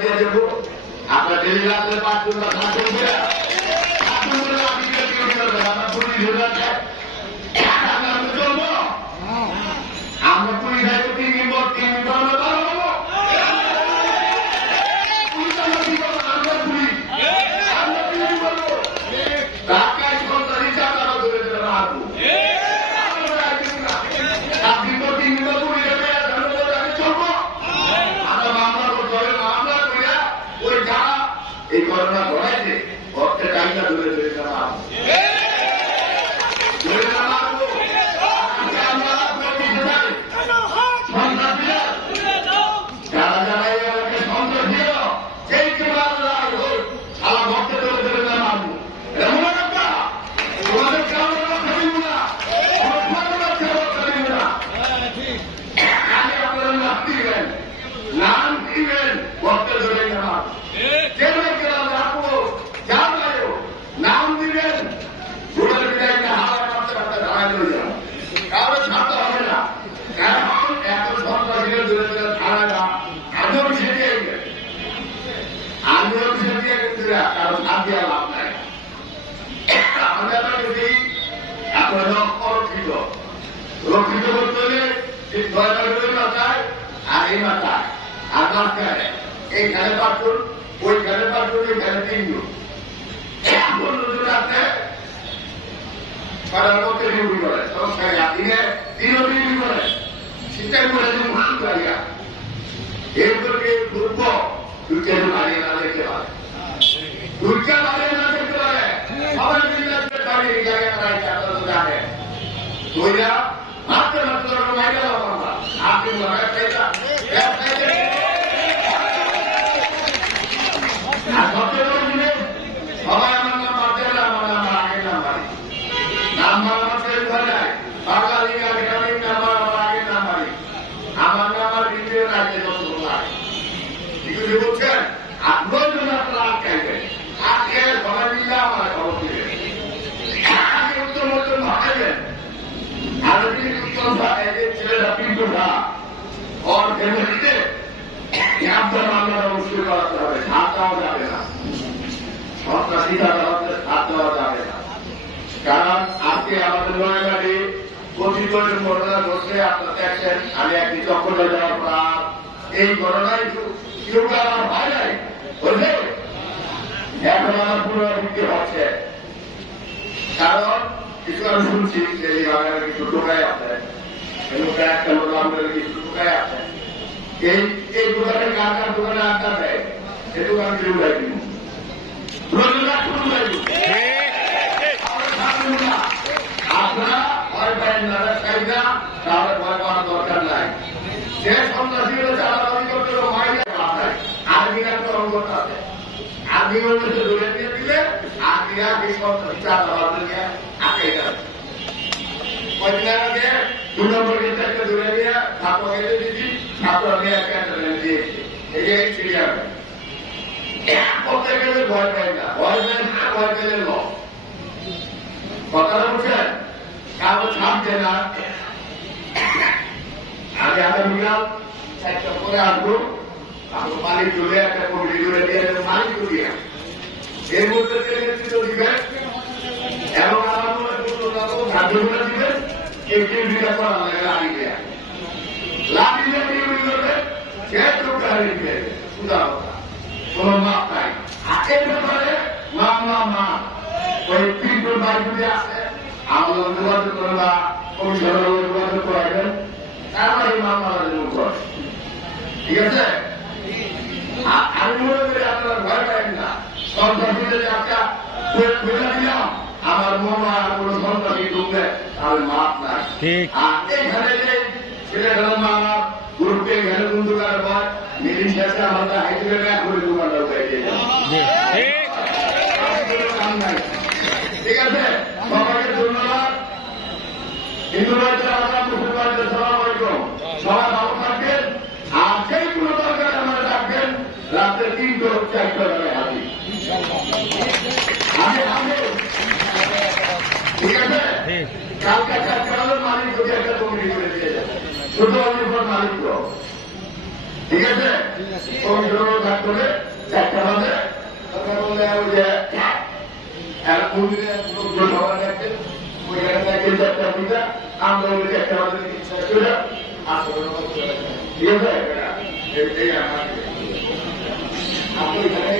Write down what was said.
দিয়ে দেবো। আপনার ডেলি পাঁচ ঘণ্টা এই মাথায় আর মাঝখানে এইখানে পাঁচজন ওইখানে পাঁচজন এখানে তিনজন আছে পাড়ার মধ্যে ডিউটি করে। সংস্কারে দিনে দিনও ডিউটি করে। শীতের করে দিন ভালো করিয়া এরপরে দুর্গ দুর্গের বাড়িয়ে না দেখতে পারে। দুর্গা বাড়িয়ে না দেখতে পারে। সবাই এই জায়গায় দাঁড়াইছে Thank you. সন্ত্রাসী আদালতে হাত দেওয়া যাবে না। কারণ আজকে আমাদের নয়বাড়ি কথিত যে ঘটনা ঘটছে, আপনারা দেখছেন, আমি একটি চক্করে যাওয়ার পর এই ঘটনায় কেউ আমার ভয় নাই? বুঝলে এখন আমার পুনরাবৃত্তি হচ্ছে। কারণ কিছু আমি শুনছি যে এই বাগানে কিছু টোকায় আছে। এবং একটা লোক আমাদের কিছু টোকায় আছে। এই এই দোকানে কার কার দোকানে আড্ডা দেয়? সে দোকান কেউ দেয় কিন্তু রোজগার শুরু দেয় আপনারা ভয় পাবেন না চাহিদা তাহলে ভয় পাওয়ার দরকার নাই সন্ত্রাসীগুলো চালাবাদি করতে মাইনে লাভ নাই আর্মি একটা অঙ্গত আছে। আর্মি বলতে ধরে দিয়ে ভয় পাই না, ভয় পেলে না, ভয় পেলে লস কথাটা বুঝছেন কারও ছাড়ছে না আগে আগামীকাল একটা করে আসব আমরা মালিক চলে একটা কমিটি করে দিয়ে দেবো, মালিক দিয়ে মধ্যে থেকে নেতৃত্ব দিবেন এবং আমার মনে হয় ধার্যগুলো দিবেন কেউ কেউ দিতে করা দিবে। মামলা মা ওই তিনজন বাড়িগুলি আছে আমরা যোগাযোগ করে বা কমিশনের যোগাযোগ করাবেন তারপরে এই মামলা করে ঠিক আছে? আমি মনে করি আপনারা ভয় পাবেন না। একটা খুলে দিলাম আমার মনে আর কোনো সন্ত্রাসী ঢুকবে তাহলে মাপ নাই। আর এখানে যে ছেলেগুলো মা গ্রুপে এখানে বন্ধু করে ভয় মিলিং আমাদের হাইতে ব্যাগ করে উঠে দিয়ে ঠিক আছে? সবাইকে ধন্যবাদ। হিন্দু রাতে তিন করোড় ঠিক আছে? কালকে মালিক যদি একটা কমিটি করে দিয়ে ঠিক আছে? করে চারটা হবে চারটা আমরা ঠিক আছে? আমার আপনি এখানে